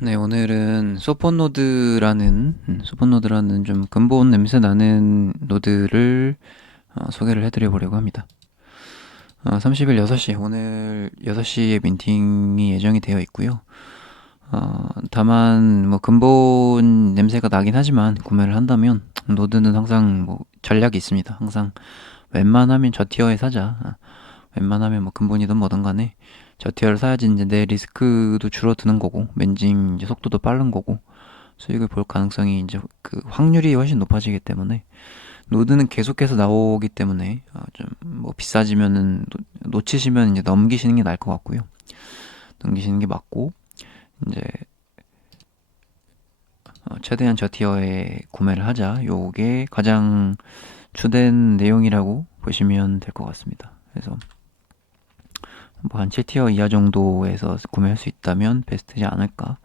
네, 오늘은 소폰노드라는 좀 근본 냄새 나는 노드를 소개를 해드려 보려고 합니다. 30일 6시, 오늘 6시에 민팅이 예정이 되어 있고요. 다만 뭐 근본 냄새가 나긴 하지만 구매를 한다면 노드는 항상 뭐 전략이 있습니다. 항상 웬만하면 저 티어에 사자. 웬만하면 뭐 근본이든 뭐든 간에 저 티어를 사야지 이제 내 리스크도 줄어드는 거고 멘징 이제 속도도 빠른 거고 수익을 볼 가능성이 이제 그 확률이 훨씬 높아지기 때문에 노드는 계속해서 나오기 때문에 좀 뭐 비싸지면은 놓치시면 이제 넘기시는 게 나을 것 같고요. 넘기시는 게 맞고 이제 최대한 저 티어에 구매를 하자. 요게 가장 주된 내용이라고 보시면 될 것 같습니다. 그래서 뭐 한 7티어 이하 정도에서 구매할 수 있다면 베스트지 않을까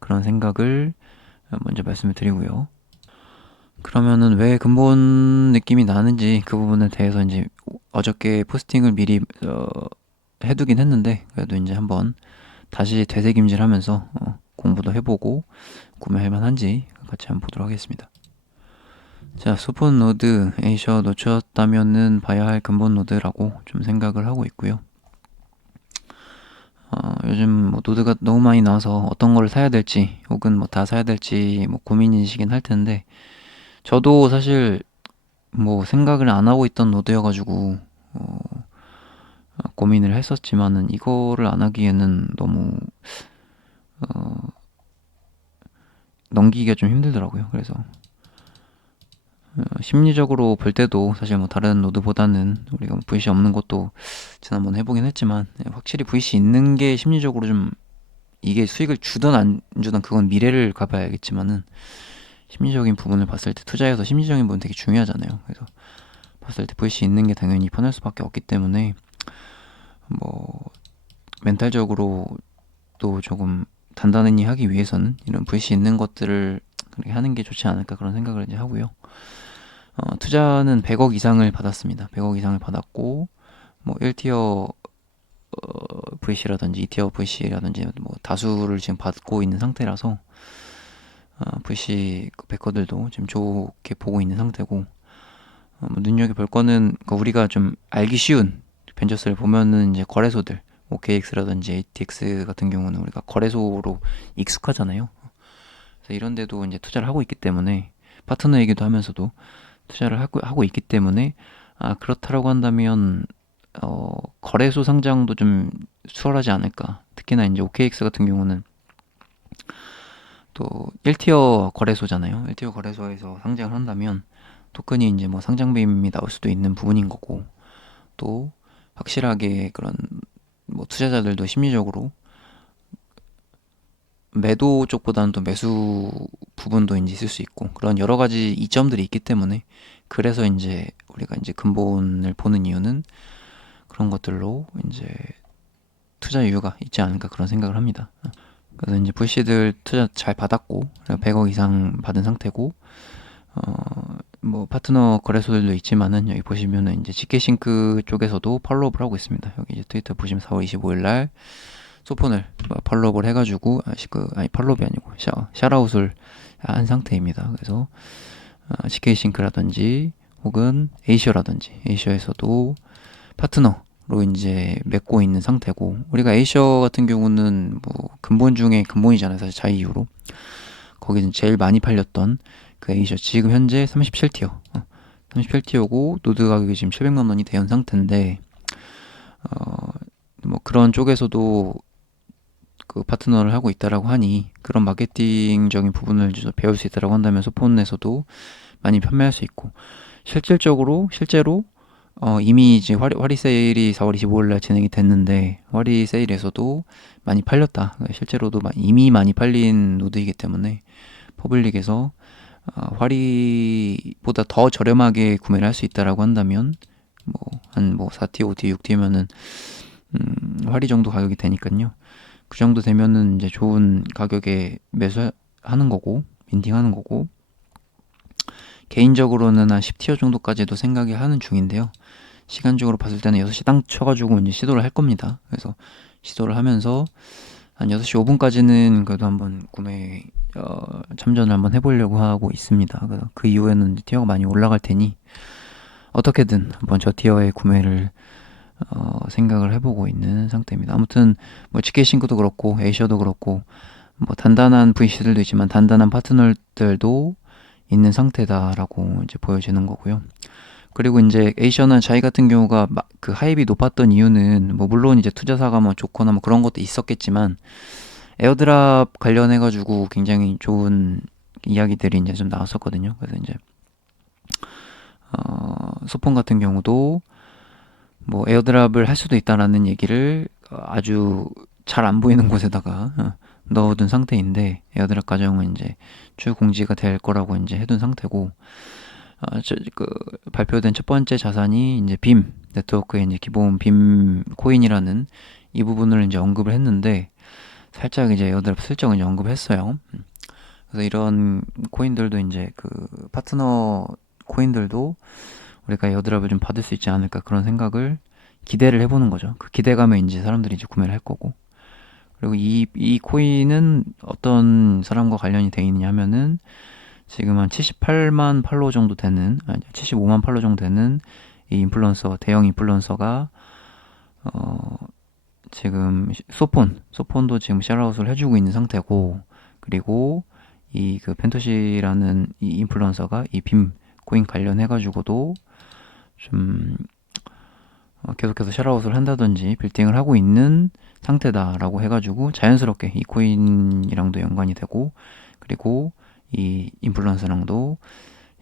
그런 생각을 먼저 말씀을 드리고요. 그러면은 왜 근본 느낌이 나는지 그 부분에 대해서 이제 어저께 포스팅을 미리 해두긴 했는데 그래도 이제 한번 다시 되새김질하면서 공부도 해보고 구매할 만한지 같이 한번 보도록 하겠습니다. 자, 소폰 노드 에이셔 놓쳤다면은 봐야 할 근본 노드라고 좀 생각을 하고 있고요. 요즘 뭐 노드가 너무 많이 나와서 어떤 거를 사야 될지 혹은 뭐 다 사야 될지 뭐 고민이시긴 할 텐데 저도 사실 뭐 생각을 안 하고 있던 노드여가지고 고민을 했었지만은 이거를 안 하기에는 너무 넘기기가 좀 힘들더라고요. 그래서 심리적으로 볼 때도 사실 뭐 다른 노드보다는 우리가 뭐 VC 없는 것도 지난번 해보긴 했지만 확실히 VC 있는 게 심리적으로 좀 이게 수익을 주든 안 주든 그건 미래를 가봐야겠지만은 심리적인 부분을 봤을 때 투자에서 심리적인 부분 되게 중요하잖아요. 그래서 봤을 때 VC 있는 게 당연히 편할 수밖에 없기 때문에 뭐 멘탈적으로 또 조금 단단히 하기 위해서는 이런 VC 있는 것들을 그렇게 하는 게 좋지 않을까 그런 생각을 이제 하고요. 투자는 100억 이상을 받았습니다. 100억 이상을 받았고 뭐 1티어 VC라든지 2티어 VC라든지 뭐 다수를 지금 받고 있는 상태라서 VC 백커들도 지금 좋게 보고 있는 상태고 뭐 눈여겨볼 거는 우리가 좀 알기 쉬운 벤처스를 보면은 이제 거래소들 OKX라든지 ATX 같은 경우는 우리가 거래소로 익숙하잖아요. 그래서 이런 데도 이제 투자를 하고 있기 때문에 파트너이기도 하면서도 투자를 하고 있기 때문에 그렇다라고 한다면 거래소 상장도 좀 수월하지 않을까. 특히나 이제 OKX 같은 경우는 또 1티어 거래소잖아요. 1티어 거래소에서 상장을 한다면 토큰이 이제 뭐 상장빔이 나올 수도 있는 부분인 거고 또 확실하게 그런 뭐 투자자들도 심리적으로 매도 쪽보다는 또 매수 부분도 이제 있을 수 있고 그런 여러 가지 이점들이 있기 때문에 그래서 이제 우리가 이제 근본을 보는 이유는 그런 것들로 이제 투자 이유가 있지 않을까 그런 생각을 합니다. 그래서 이제 VC들 투자 잘 받았고 100억 이상 받은 상태고 뭐 파트너 거래소들도 있지만은 여기 보시면은 이제 GK싱크 쪽에서도 팔로우를 하고 있습니다. 여기 이제 트위터 보시면 4월 25일 날 소폰을 팔로우를 해가지고 아니 팔로우이 아니고 샤라웃을 한 상태입니다. 그래서 GK싱크라든지 혹은 에이셔라든지 에이셔에서도 파트너로 이제 맺고 있는 상태고 우리가 에이셔 같은 경우는 뭐 근본 중에 근본이잖아요. 사실 자이유로 거기는 제일 많이 팔렸던 그 에이셔 지금 현재 37티어 37티어고 노드 가격이 지금 700만 원이 대연 상태인데 뭐 그런 쪽에서도 그 파트너를 하고 있다라고 하니 그런 마케팅적인 부분을 배울 수 있다라고 한다면 소폰에서도 많이 판매할 수 있고 실제로 이미 이제 화리 세일이 4월 25일 날 진행이 됐는데 화리 세일에서도 많이 팔렸다. 실제로도 이미 많이 팔린 노드이기 때문에 퍼블릭에서 화리보다 더 저렴하게 구매를 할 수 있다라고 한다면 뭐 한 뭐 4티어, 5티어, 6티어면은 화리 정도 가격이 되니까요. 그 정도 되면은 이제 좋은 가격에 매수하는 거고 민팅하는 거고 개인적으로는 한 10티어 정도까지도 생각이 하는 중인데요. 시간적으로 봤을 때는 6시 땅 쳐가지고 이제 시도를 할 겁니다. 그래서 시도를 하면서 한 6시 5분까지는 그래도 한번 참전을 한번 해보려고 하고 있습니다. 그래서 그 이후에는 이제 티어가 많이 올라갈 테니 어떻게든 한번 저 티어의 구매를 생각을 해보고 있는 상태입니다. 아무튼 뭐 GK싱크도 그렇고 에이셔도 그렇고 뭐 단단한 VC들도 있지만 단단한 파트너들도 있는 상태다라고 이제 보여지는 거고요. 그리고 이제 에이셔나 자이 같은 경우가 그 하입이 높았던 이유는 뭐 물론 이제 투자사가 뭐 좋거나 뭐 그런 것도 있었겠지만 에어드랍 관련해 가지고 굉장히 좋은 이야기들이 이제 좀 나왔었거든요. 그래서 이제 소폰 같은 경우도 뭐 에어드랍을 할 수도 있다라는 얘기를 아주 잘 안 보이는 곳에다가 넣어둔 상태인데 에어드랍 과정은 이제 추후 공지가 될 거라고 이제 해둔 상태고 그 발표된 첫 번째 자산이 이제 빔 네트워크의 이제 기본 빔 코인이라는 이 부분을 이제 언급을 했는데 살짝 이제 에어드랍 슬쩍 이제 언급했어요. 그래서 이런 코인들도 이제 그 파트너 코인들도 우리가 에어드랍을 좀 받을 수 있지 않을까 그런 생각을 기대를 해보는 거죠. 그 기대감에 이제 사람들이 이제 구매를 할 거고. 그리고 이 코인은 어떤 사람과 관련이 돼 있느냐 하면은 지금 한 78만 팔로워 정도 되는, 아니 75만 팔로워 정도 되는 이 인플루언서, 대형 인플루언서가 지금 소폰도 지금 샤라웃을 해주고 있는 상태고, 그리고 이 그 펜토시라는 이 인플루언서가 이 빔 코인 관련해가지고도 좀 계속해서 샤라웃을 한다든지 빌딩을 하고 있는 상태다라고 해가지고 자연스럽게 이 코인이랑도 연관이 되고 그리고 이 인플루언서랑도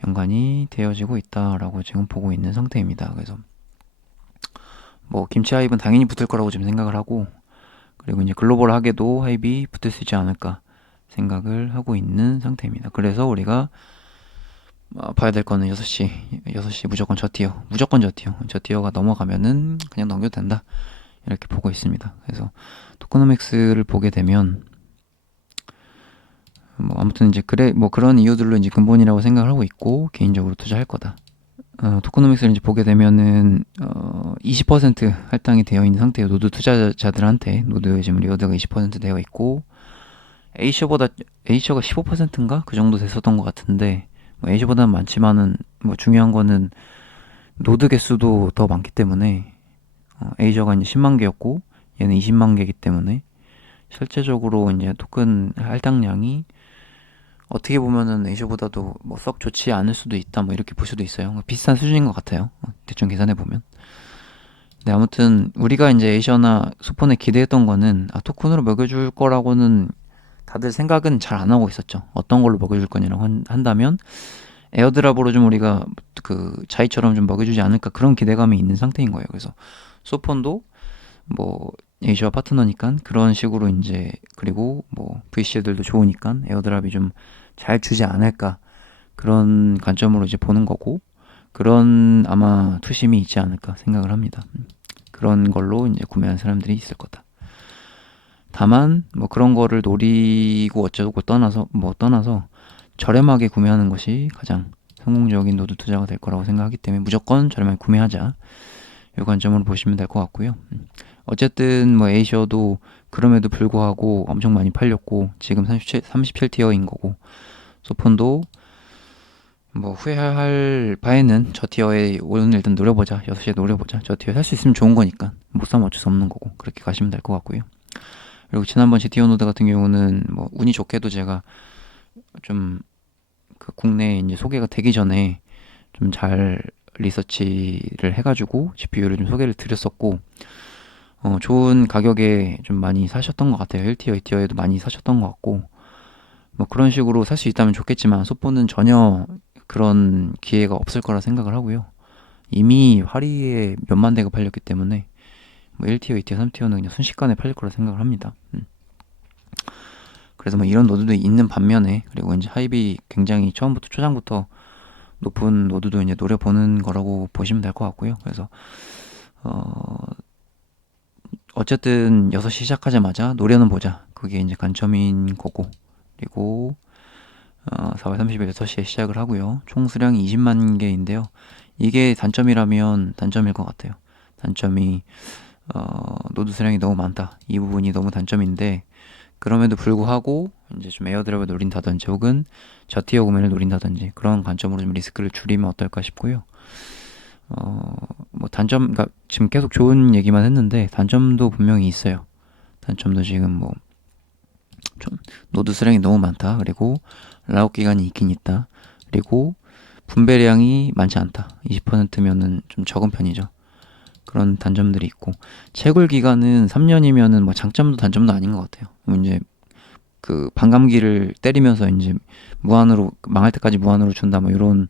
연관이 되어지고 있다라고 지금 보고 있는 상태입니다. 그래서 뭐 김치 하입은 당연히 붙을 거라고 지금 생각을 하고 그리고 이제 글로벌하게도 하입이 붙을 수 있지 않을까 생각을 하고 있는 상태입니다. 그래서 우리가 봐야 될 거는 6시 무조건 무조건 저 티어가 넘어가면은 그냥 넘겨도 된다 이렇게 보고 있습니다. 그래서 토코노믹스를 보게 되면 뭐 아무튼 이제 뭐 그런 이유들로 이제 근본이라고 생각을 하고 있고 개인적으로 투자할 거다. 토코노믹스를 이제 보게 되면은 20% 할당이 되어 있는 상태예요. 노드 투자자들한테 노드 지금 리워드가 20% 되어 있고 에이셔가 15%인가 그 정도 됐었던 것 같은데 뭐 에이셔보다는 많지만은 뭐 중요한 거는 노드 개수도 더 많기 때문에 에이셔가 이제 10만 개였고 얘는 20만 개이기 때문에 실제적으로 이제 토큰 할당량이 어떻게 보면은 에이셔보다도 뭐 썩 좋지 않을 수도 있다 뭐 이렇게 볼 수도 있어요. 비슷한 수준인 것 같아요. 대충 계산해 보면. 네, 아무튼 우리가 이제 에이셔나 소폰에 기대했던 거는 토큰으로 먹여줄 거라고는 다들 생각은 잘 안 하고 있었죠. 어떤 걸로 먹여줄 거냐라고 한다면 에어드랍으로 좀 우리가 그 자이처럼 좀 먹여주지 않을까 그런 기대감이 있는 상태인 거예요. 그래서 소폰도 뭐 에이셔와 파트너니까 그런 식으로 이제 그리고 뭐 VC들도 좋으니까 에어드랍이 좀 잘 주지 않을까 그런 관점으로 이제 보는 거고 그런 아마 투심이 있지 않을까 생각을 합니다. 그런 걸로 이제 구매한 사람들이 있을 거다. 다만 뭐 그런 거를 노리고 어쩌고 떠나서 저렴하게 구매하는 것이 가장 성공적인 노드 투자가 될 거라고 생각하기 때문에 무조건 저렴하게 구매하자. 이 관점으로 보시면 될 것 같고요. 어쨌든 뭐 에이셔도 그럼에도 불구하고 엄청 많이 팔렸고 지금 37티어인 거고 소폰도 뭐 후회할 바에는 저 티어에 오늘 일단 노려보자. 6시에 노려보자. 저 티어에 살 수 있으면 좋은 거니까 못 사면 어쩔 수 없는 거고 그렇게 가시면 될 것 같고요. 그리고 지난번 GTO 노드 같은 경우는 뭐 운이 좋게도 제가 좀 그 국내에 이제 소개가 되기 전에 좀 잘 리서치를 해가지고 GPU를 좀 소개를 드렸었고 좋은 가격에 좀 많이 사셨던 것 같아요. 1티어, 2티어에도 많이 사셨던 것 같고 뭐 그런 식으로 살 수 있다면 좋겠지만 소포는 전혀 그런 기회가 없을 거라 생각을 하고요. 이미 화리에 몇만 대가 팔렸기 때문에 뭐 1티어, 2티어, 3티어는 그냥 순식간에 팔릴 거라 생각을 합니다. 그래서 뭐 이런 노드도 있는 반면에 그리고 이제 하입이 굉장히 처음부터 초장부터 높은 노드도 이제 노려보는 거라고 보시면 될 것 같고요. 그래서 어쨌든 6시 시작하자마자 노려는 보자. 그게 이제 관점인 거고 그리고 4월 30일 6시에 시작을 하고요. 총 수량이 20만 개인데요. 이게 단점이라면 단점일 것 같아요. 단점이 노드 수량이 너무 많다. 이 부분이 너무 단점인데 그럼에도 불구하고 이제 좀 에어드랍을 노린다든지 혹은 저티어 구매를 노린다든지 그런 관점으로 좀 리스크를 줄이면 어떨까 싶고요. 뭐 단점, 그러니까 지금 계속 좋은 얘기만 했는데 단점도 분명히 있어요. 단점도 지금 뭐 좀 노드 수량이 너무 많다. 그리고 락업 기간이 있긴 있다. 그리고 분배량이 많지 않다. 20%면은 좀 적은 편이죠. 그런 단점들이 있고 채굴 기간은 3년이면은 뭐 장점도 단점도 아닌 것 같아요. 이제 그 반감기를 때리면서 이제 무한으로 망할 때까지 무한으로 준다 뭐 이런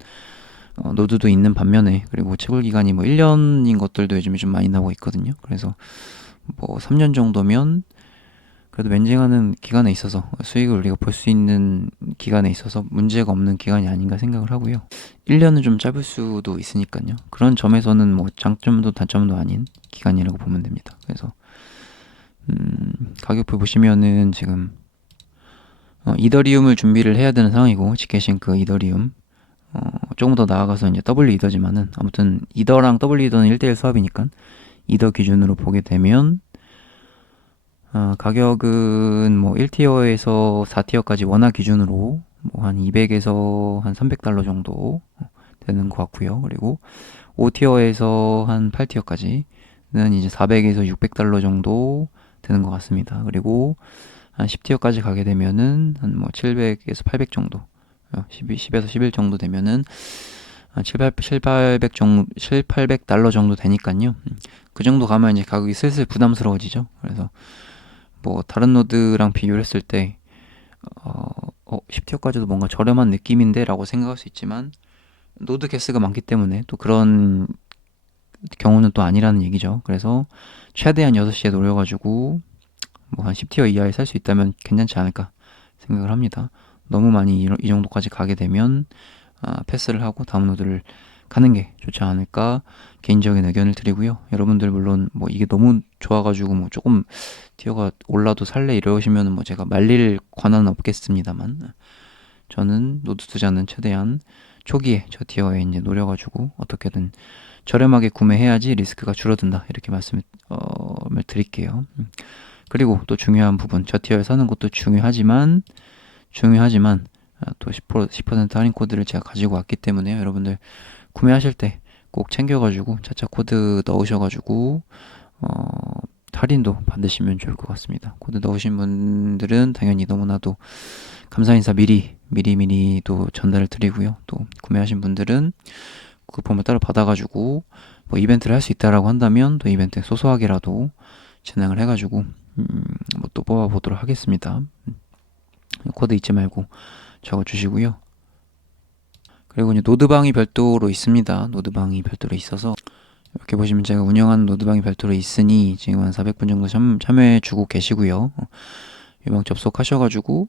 노드도 있는 반면에 그리고 채굴 기간이 뭐 1년인 것들도 요즘에 좀 많이 나오고 있거든요. 그래서 뭐 3년 정도면 그래도 멘징하는 기간에 있어서 수익을 우리가 볼 수 있는 기간에 있어서 문제가 없는 기간이 아닌가 생각을 하고요. 1년은 좀 짧을 수도 있으니까요. 그런 점에서는 뭐 장점도 단점도 아닌 기간이라고 보면 됩니다. 그래서 가격표 보시면은 지금 이더리움을 준비를 해야 되는 상황이고 지켓싱크 이더리움 조금 더 나아가서 이제 W 이더지만은 아무튼 이더랑 W 이더는 1대1 수합이니까 이더 기준으로 보게 되면 가격은 뭐 1티어에서 4티어까지 원화 기준으로 뭐 한 200에서 한 300달러 정도 되는 것 같고요. 그리고 5티어에서 한 8티어까지는 이제 400에서 600달러 정도 되는 것 같습니다. 그리고 한 10티어까지 가게 되면은 한 뭐 700에서 800 정도, 10에서 11 정도 되면은 한 800 정도, 800달러 정도 되니까요. 그 정도 가면 이제 가격이 슬슬 부담스러워지죠. 그래서 뭐 다른 노드랑 비교를 했을 때 10티어까지도 뭔가 저렴한 느낌인데 라고 생각할 수 있지만 노드 개수가 많기 때문에 또 그런 경우는 또 아니라는 얘기죠. 그래서 최대한 6시에 노려가지고 뭐 한 10티어 이하에 살 수 있다면 괜찮지 않을까 생각을 합니다. 너무 많이 이 정도까지 가게 되면 패스를 하고 다음 노드를 가는 게 좋지 않을까 개인적인 의견을 드리고요. 여러분들 물론 뭐 이게 너무 좋아가지고 뭐 조금 티어가 올라도 살래 이러시면 뭐 제가 말릴 권한은 없겠습니다만 저는 노드 투자는 최대한 초기에 저 티어에 이제 노려가지고 어떻게든 저렴하게 구매해야지 리스크가 줄어든다 이렇게 말씀을 드릴게요. 그리고 또 중요한 부분 저 티어에 사는 것도 중요하지만 또 10% 할인 코드를 제가 가지고 왔기 때문에 여러분들 구매하실 때 꼭 챙겨가지고 차차 코드 넣으셔가지고 할인도 받으시면 좋을 것 같습니다. 코드 넣으신 분들은 당연히 너무나도 감사 인사 미리 또 전달을 드리고요. 또 구매하신 분들은 쿠폰을 따로 받아가지고 뭐 이벤트를 할 수 있다라고 한다면 또 이벤트 소소하게라도 진행을 해가지고 뭐또 뽑아보도록 하겠습니다. 코드 잊지 말고 적어주시고요. 그리고 이제 노드방이 별도로 있습니다. 노드방이 별도로 있어서 이렇게 보시면 제가 운영하는 노드방이 별도로 있으니 지금 한 400분 정도 참여해주고 계시고요. 유방 접속하셔가지고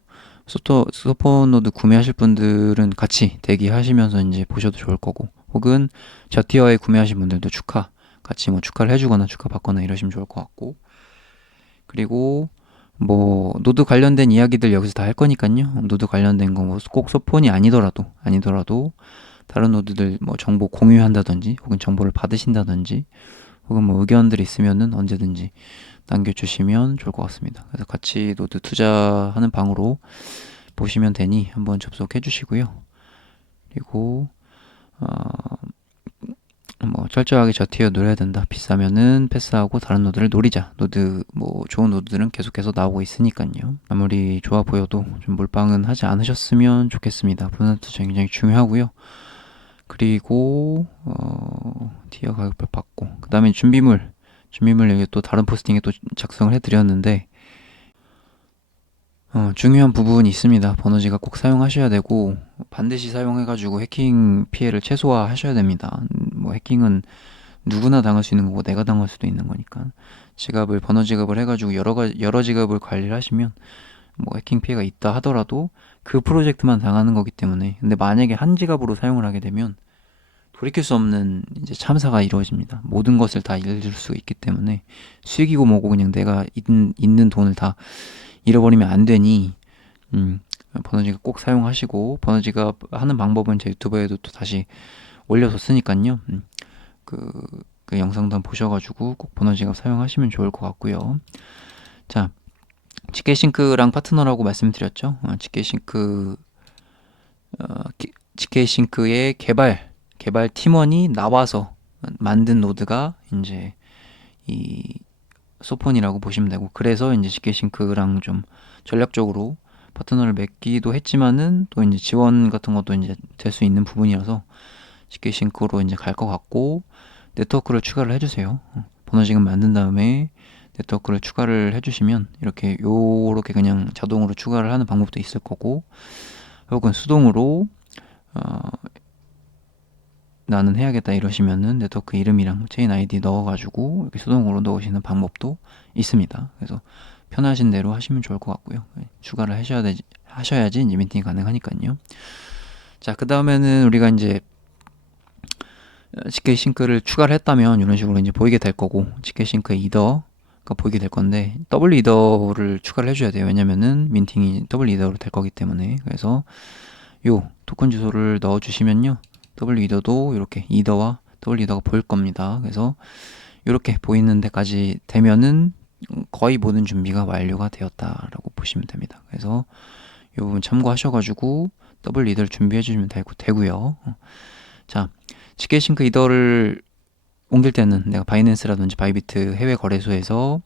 소폰 노드 구매하실 분들은 같이 대기하시면서 이제 보셔도 좋을 거고 혹은 저 티어에 구매하신 분들도 같이 뭐 축하를 해주거나 축하 받거나 이러시면 좋을 것 같고 그리고 뭐 노드 관련된 이야기들 여기서 다 할 거니까요. 노드 관련된 거 뭐 꼭 소폰이 아니더라도 다른 노드들 뭐 정보 공유한다든지 혹은 정보를 받으신다든지 혹은 뭐 의견들이 있으면은 언제든지 남겨주시면 좋을 것 같습니다. 그래서 같이 노드 투자하는 방으로 보시면 되니 한번 접속해 주시고요. 그리고 뭐 철저하게 저 티어 노려야 된다. 비싸면은 패스하고 다른 노드를 노리자. 노드 뭐 좋은 노드들은 계속해서 나오고 있으니까요. 아무리 좋아 보여도 좀 몰빵은 하지 않으셨으면 좋겠습니다. 분할 투자 굉장히 중요하고요. 그리고 티어 가격표 받고 그 다음에 준비물 여기 또 다른 포스팅에 또 작성을 해드렸는데 중요한 부분이 있습니다. 버너지가 꼭 사용하셔야 되고 반드시 사용해가지고 해킹 피해를 최소화하셔야 됩니다. 뭐 해킹은 누구나 당할 수 있는 거고 내가 당할 수도 있는 거니까 버너 지갑을 해가지고 여러 지갑을 관리를 하시면 뭐 해킹 피해가 있다 하더라도 그 프로젝트만 당하는 거기 때문에 근데 만약에 한 지갑으로 사용을 하게 되면 돌이킬 수 없는 이제 참사가 이루어집니다. 모든 것을 다 잃을 수 있기 때문에 수익이고 뭐고 그냥 내가 있는 돈을 다 잃어버리면 안 되니 버너지갑 꼭 사용하시고 버너지갑 하는 방법은 제 유튜브에도 또 다시 올려뒀으니까요. 그 영상도 한번 보셔가지고 꼭 버너지갑 사용하시면 좋을 것 같고요. 자, GK싱크랑 파트너라고 말씀드렸죠. GK싱크의 개발 팀원이 나와서 만든 노드가 이제 이 소폰이라고 보시면 되고, 그래서 이제 GK싱크랑 좀 전략적으로 파트너를 맺기도 했지만은 또 이제 지원 같은 것도 이제 될 수 있는 부분이라서 GK싱크로 이제 갈 것 같고, 네트워크를 추가를 해주세요. 번호 지금 만든 다음에 네트워크를 추가를 해주시면 요렇게 그냥 자동으로 추가를 하는 방법도 있을 거고, 혹은 수동으로 나는 해야겠다 이러시면은 네트워크 이름이랑 체인 아이디 넣어가지고 이렇게 수동으로 넣으시는 방법도 있습니다. 그래서 편하신 대로 하시면 좋을 것 같고요. 추가를 하셔야지 이제 민팅이 가능하니까요. 자, 그 다음에는 우리가 이제 GK싱크를 추가를 했다면 이런 식으로 이제 보이게 될 거고, GK싱크의 이더가 보이게 될 건데, 더블 이더를 추가를 해줘야 돼요. 왜냐면은 민팅이 더블 이더로 될 거기 때문에. 그래서 요 토큰 주소를 넣어주시면요, 더블 이더도 이렇게 이더와 더블 이더가 보일 겁니다. 그래서 이렇게 보이는 데까지 되면은 거의 모든 준비가 완료가 되었다라고 보시면 됩니다. 그래서 이 부분 참고하셔가지고 더블 이더를 준비해 주시면 되고요. 자, GK싱크 이더를 옮길 때는 내가 바이낸스라든지 바이비트 해외 거래소에서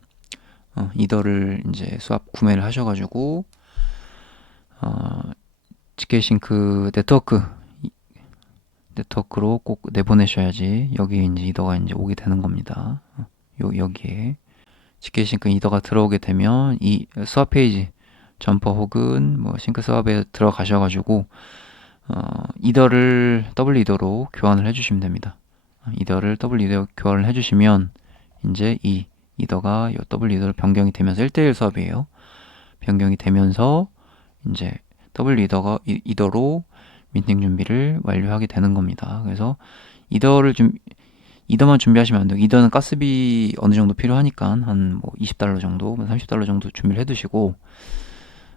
이더를 이제 수합 구매를 하셔가지고 GK싱크 네트워크로 꼭 내보내셔야지 여기에 이제 이더가 이제 오게 되는 겁니다. 여기에 GK싱크 이더가 들어오게 되면 이 수합 페이지 점퍼 혹은 뭐 싱크 수합에 들어가셔가지고 이더를 더블 이더로 교환을 해주시면 됩니다. 이더를 더블 이더 교환을 해주시면 이제 이 이더가 더블 이더로 변경이 되면서 1대1 수합이에요. 변경이 되면서 이제 더블 이더로 민팅 준비를 완료하게 되는 겁니다. 그래서 이더만 준비하시면 안 돼요. 이더는 가스비 어느 정도 필요하니까 한 뭐 $20 정도, $30 정도 준비를 해두시고,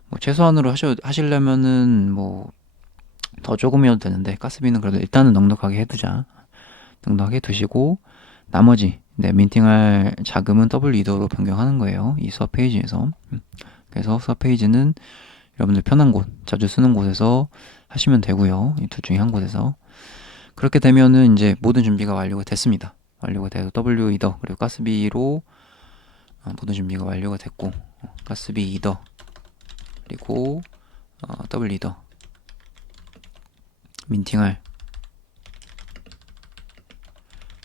뭐 최소한으로 하시려면은 뭐 더 조금이어도 되는데, 가스비는 그래도 일단은 넉넉하게 해두자. 넉넉하게 두시고, 나머지 민팅할 자금은 더블 이더로 변경하는 거예요. 이 수업 페이지에서. 그래서 수업 페이지는 여러분들 편한 곳, 자주 쓰는 곳에서 하시면 되고요. 이 둘 중에 한 곳에서. 그렇게 되면은 이제 모든 준비가 완료가 됐습니다. 완료가 돼서 W 이더 그리고 가스비로 모든 준비가 완료가 됐고, 가스비 이더 그리고 W 이더 민팅할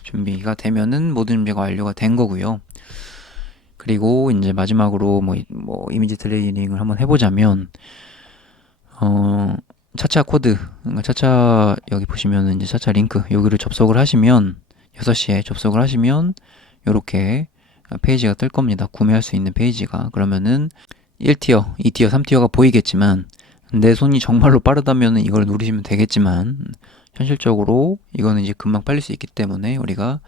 준비가 되면은 모든 준비가 완료가 된 거고요. 그리고 이제 마지막으로 뭐 이미지 트레이닝을 한번 해보자면, 차차 코드, 그러니까 차차 여기 보시면은 이제 차차 링크 여기를 접속을 하시면 6시에 접속을 하시면 이렇게 페이지가 뜰 겁니다. 구매할 수 있는 페이지가. 그러면은 1티어, 2티어, 3티어가 보이겠지만 내 손이 정말로 빠르다면 이걸 누르시면 되겠지만, 현실적으로 이거는 이제 금방 팔릴 수 있기 때문에 우리가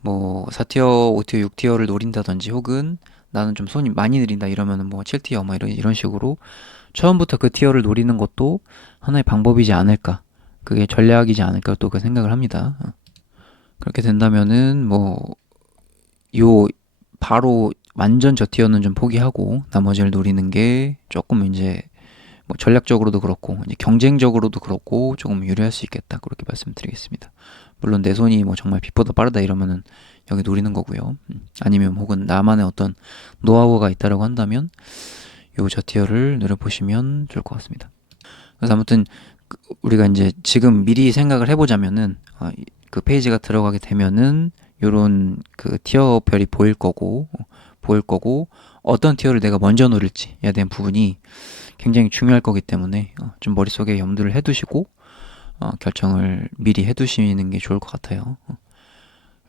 뭐 4티어, 5티어, 6티어를 노린다든지, 혹은 나는 좀 손이 많이 느린다 이러면은 뭐 7티어 뭐 이런 식으로 처음부터 그 티어를 노리는 것도 하나의 방법이지 않을까, 그게 전략이지 않을까 또 그 생각을 합니다. 그렇게 된다면은 바로 완전 저 티어는 좀 포기하고 나머지를 노리는 게 조금 이제 뭐 전략적으로도 그렇고 이제 경쟁적으로도 그렇고 조금 유리할 수 있겠다, 그렇게 말씀드리겠습니다. 물론 내 손이 뭐 정말 빛보다 빠르다 이러면은 여기 노리는 거고요. 아니면 혹은 나만의 어떤 노하우가 있다라고 한다면 요 저 티어를 노려보시면 좋을 것 같습니다. 그래서 아무튼 우리가 이제 지금 미리 생각을 해보자면은 그 페이지가 들어가게 되면은 요런 그 티어별이 보일 거고 어떤 티어를 내가 먼저 노릴지에 대한 부분이 굉장히 중요할 거기 때문에 좀 머릿속에 염두를 해두시고 결정을 미리 해두시는 게 좋을 것 같아요.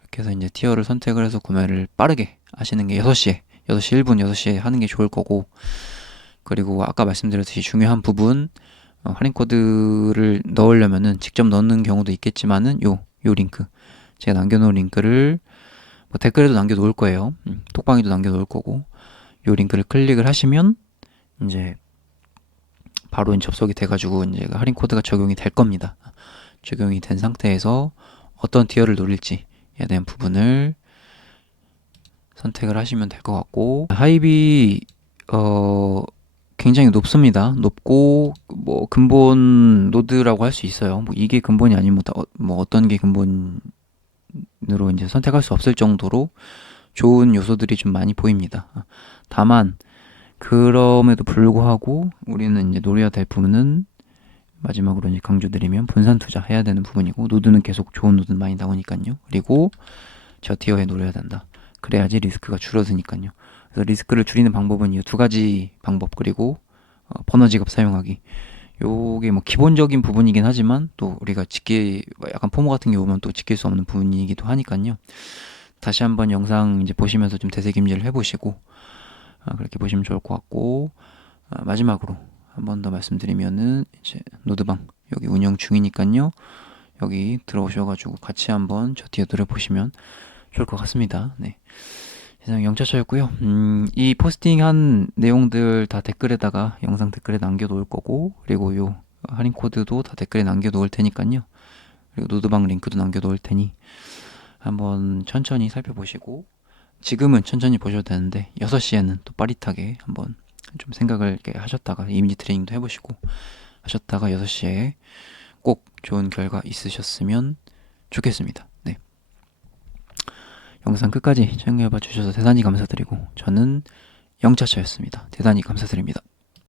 이렇게 해서 이제 티어를 선택을 해서 구매를 빠르게 하시는 게 6시 1분, 6시에 하는 게 좋을 거고, 그리고 아까 말씀드렸듯이 중요한 부분, 할인 코드를 넣으려면은 직접 넣는 경우도 있겠지만은 요 링크, 제가 남겨놓은 링크를 뭐 댓글에도 남겨놓을 거예요. 톡방에도 남겨놓을 거고, 요 링크를 클릭을 하시면 이제 바로 접속이 돼가지고 이제 할인 코드가 적용이 될 겁니다. 적용이 된 상태에서 어떤 티어를 노릴지에 대한 부분을 선택을 하시면 될 것 같고, 하이비 어, 굉장히 높습니다. 높고 뭐 근본 노드라고 할 수 있어요. 뭐 이게 근본이 아니면 뭐 어떤 게 근본으로 이제 선택할 수 없을 정도로 좋은 요소들이 좀 많이 보입니다. 다만 그럼에도 불구하고 우리는 이제 노려야 될 부분은 마지막으로 이제 강조드리면 분산 투자해야 되는 부분이고, 노드는 계속 좋은 노드는 많이 나오니까요. 그리고 저 티어에 노려야 된다. 그래야지 리스크가 줄어드니까요. 그래서 리스크를 줄이는 방법은 이 두 가지 방법, 그리고 버너 지갑 사용하기. 요게 뭐 기본적인 부분이긴 하지만 또 우리가 약간 포모 같은 게 오면 또 지킬 수 없는 부분이기도 하니까요. 다시 한번 영상 이제 보시면서 좀 되새김질을 해보시고 그렇게 보시면 좋을 것 같고, 마지막으로 한 번 더 말씀드리면은 이제 노드방 여기 운영 중이니까요. 여기 들어오셔가지고 같이 한번 저 뒤에 노려보시면 좋을 것 같습니다. 네. 세상 영차차였고요. 이 포스팅한 내용들 다 댓글에다가 영상 댓글에 남겨놓을 거고, 그리고 요 할인 코드도 다 댓글에 남겨놓을 테니까요. 그리고 노드방 링크도 남겨놓을 테니 한번 천천히 살펴보시고, 지금은 천천히 보셔도 되는데 6시에는 또 빠릿하게 한번 좀 생각을 이렇게 하셨다가 이미지 트레이닝도 해보시고 하셨다가 6시에 꼭 좋은 결과 있으셨으면 좋겠습니다. 네. 영상 끝까지 시청해봐 주셔서 대단히 감사드리고, 저는 영차차였습니다. 대단히 감사드립니다.